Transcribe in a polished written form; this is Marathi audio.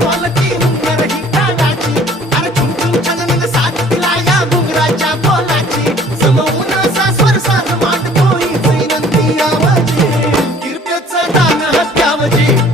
ढोलकी हुंदर ही तालाची, अरे झुमझुम छानन साथ दिला या घुंगराच्या बोलाची, समवून असा स्वर साज मांडतो ही विनंती आवाजी, कीर्तेचं दान हत्यावजी.